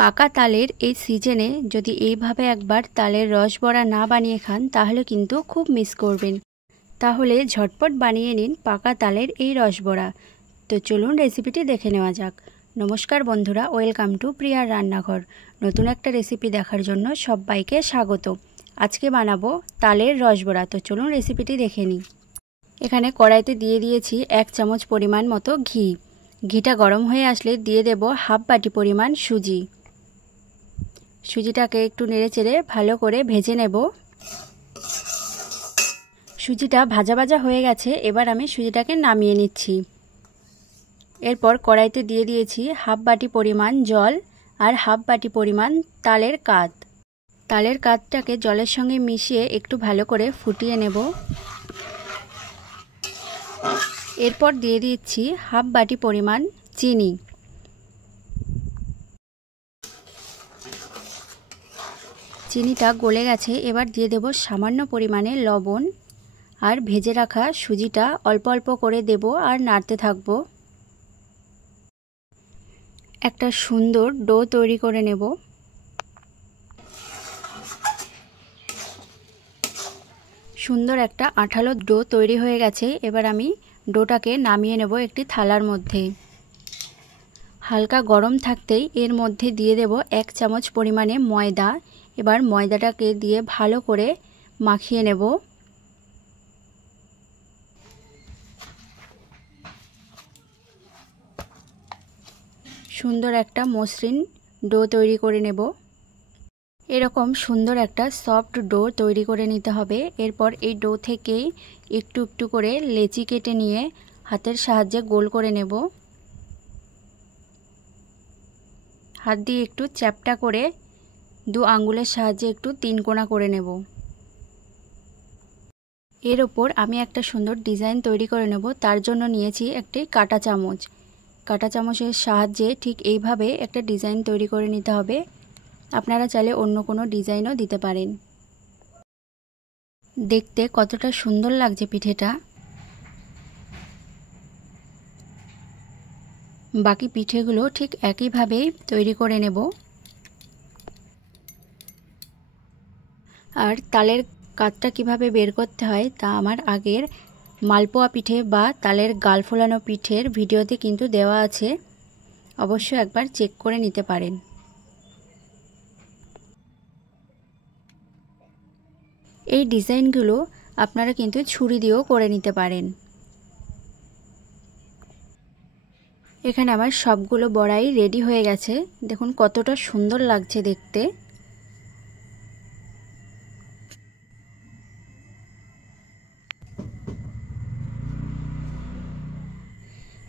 পাকা তালের এই সিজনে যদি এইভাবে একবার তালের রস বড়া না বানিয়ে খান তাহলে কিন্তু খুব মিস করবেন। তাহলে ঝটপট বানিয়ে নিন পাকা তালের এই রস বড়া। তো চলুন রেসিপিটি দেখে নেওয়া যাক। নমস্কার বন্ধুরা, ওয়েলকাম টু প্রিয়ার রান্নাঘর। নতুন একটা রেসিপি দেখার জন্য সবাইকে স্বাগত। আজকে বানাবো তালের রস বড়া। তো চলুন রেসিপিটি দেখে নিই। এখানে কড়াইতে দিয়ে দিয়েছি 1 চামচ পরিমাণ মতো ঘি। ঘিটা গরম হয়ে আসলে দিয়ে দেব হাফ বাটি পরিমাণ সুজি। সুজিটাকে একটু নেড়েচেড়ে ভালো করে ভেজে নেব। সুজিটা ভাজা ভাজা হয়ে গেছে, এবার আমি সুজিটাকে নামিয়ে নিচ্ছি। এরপর কড়াইতে দিয়ে দিয়েছি হাফ বাটি পরিমাণ জল আর হাফ বাটি পরিমাণ তালের কাত। তালের কাতটাকে জলের সঙ্গে মিশিয়ে একটু ভালো করে ফুটিয়ে নেব। এরপর দিয়ে দিচ্ছি হাফ বাটি পরিমাণ চিনি। চিনিটা গলে গেছে, এবার দিয়ে দেব সামান্য পরিমাণে লবণ আর ভেজে রাখা সুজিটা অল্প অল্প করে দেব আর নাড়তে থাকব। একটা সুন্দর ডো তৈরি করে নেব। সুন্দর একটা আঠালো ডো তৈরি হয়ে গেছে, এবার আমি ডোটাকে নামিয়ে নেব একটি থালার মধ্যে। হালকা গরম থাকতেই এর মধ্যে দিয়ে দেব 1 চামচ পরিমাণে ময়দা। এবার ময়দাটাকে দিয়ে ভালো করে মাখিয়ে নেব। সুন্দর একটা মসৃণ ডো তৈরি করে নেব। এরকম সুন্দর একটা সফট ডো তৈরি করে নিতে হবে। এরপর এই ডো থেকেই একটু একটু করে লেচি কেটে নিয়ে হাতের সাহায্যে গোল করে নেব। হাত দিয়ে একটু চ্যাপ্টা করে 2 আঙ্গুলের সাহায্যে একটু 3 কোণা করে নেব। এর ওপর আমি একটা সুন্দর ডিজাইন তৈরি করে নেব। তার জন্য নিয়েছি একটি কাঁটা চামচ। কাঁটা চামচের সাহায্যে ঠিক এইভাবে একটা ডিজাইন তৈরি করে নিতে হবে। আপনারা চাইলে অন্য কোনো ডিজাইনও দিতে পারেন। দেখতে কতটা সুন্দর লাগছে পিঠেটা। বাকি পিঠেগুলো ঠিক একইভাবেই তৈরি করে নেব। আর তালের কাতটা কিভাবে বের করতে হয় তা আমার আগের মালপোয়া পিঠে বা তালের গাল ফোলানো পিঠের ভিডিওতে কিন্তু দেওয়া আছে, অবশ্যই একবার চেক করে নিতে পারেন। এই ডিজাইনগুলো আপনারা কিন্তু ছুরি দিয়েও করে নিতে পারেন। এখানে আমার সবগুলো বড়াই রেডি হয়ে গেছে। দেখুন কতটা সুন্দর লাগছে দেখতে।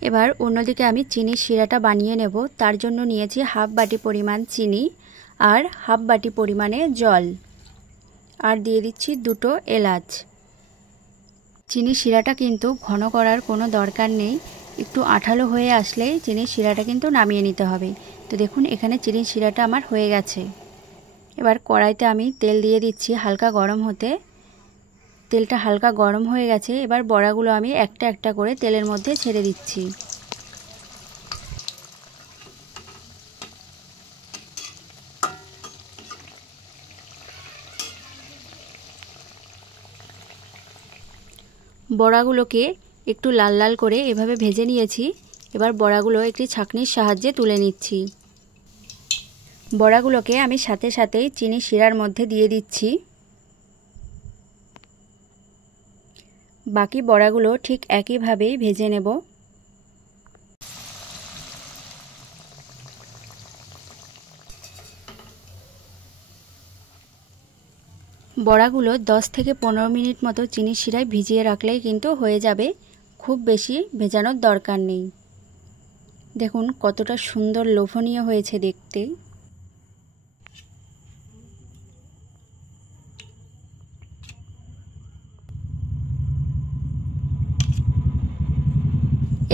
এবার অন্যদিকে আমি চিনির শিরাটা বানিয়ে নেব। তার জন্য নিয়েছি হাফ বাটি পরিমাণ চিনি আর হাফ বাটি পরিমাণে জল, আর দিয়ে দিচ্ছি 2টো এলাচ। চিনির শিরাটা কিন্তু ঘন করার কোনো দরকার নেই, একটু আঠালো হয়ে আসলেই চিনির শিরাটা কিন্তু নামিয়ে নিতে হবে। তো দেখুন এখানে চিনির শিরাটা আমার হয়ে গেছে। এবার কড়াইতে আমি তেল দিয়ে দিচ্ছি হালকা গরম হতে। তেলটা হালকা গরম হয়ে গেছে, এবার বড়াগুলো আমি একটা একটা করে তেলের মধ্যে ছেড়ে দিচ্ছি। বড়াগুলোকে একটু লাল লাল করে এভাবে ভেজে নিয়েছি। এবার বড়াগুলো একটি ছাঁকনির সাহায্যে তুলে নিচ্ছি। বড়াগুলোকে আমি সাথে সাথেই চিনি শিরার মধ্যে দিয়ে দিচ্ছি। বাকি বড়াগুলো ঠিক একইভাবেই ভেজে নেব। বড়াগুলো 10 থেকে 15 মিনিট মতো চিনির শিরায় ভিজিয়ে রাখলেই কিন্তু হয়ে যাবে, খুব বেশি ভেজানোর দরকার নেই। দেখুন কতটা সুন্দর লোভনীয় হয়েছে দেখতে।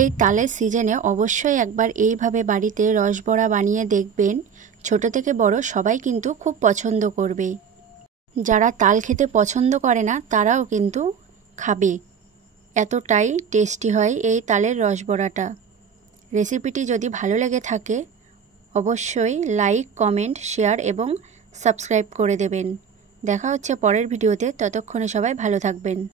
এই তালের সিজনে অবশ্যই একবার এইভাবে বাড়িতে রসবড়া বানিয়ে দেখবেন। ছোট থেকে বড় সবাই কিন্তু খুব পছন্দ করবে। যারা তাল খেতে পছন্দ করে না তারাও কিন্তু খাবে, এতটাই টেস্টি হয় এই তালের রসবড়াটা। রেসিপিটি যদি ভালো লেগে থাকে অবশ্যই লাইক, কমেন্ট, শেয়ার এবং সাবস্ক্রাইব করে দেবেন। দেখা হচ্ছে পরের ভিডিওতে, ততক্ষণে সবাই ভালো থাকবেন।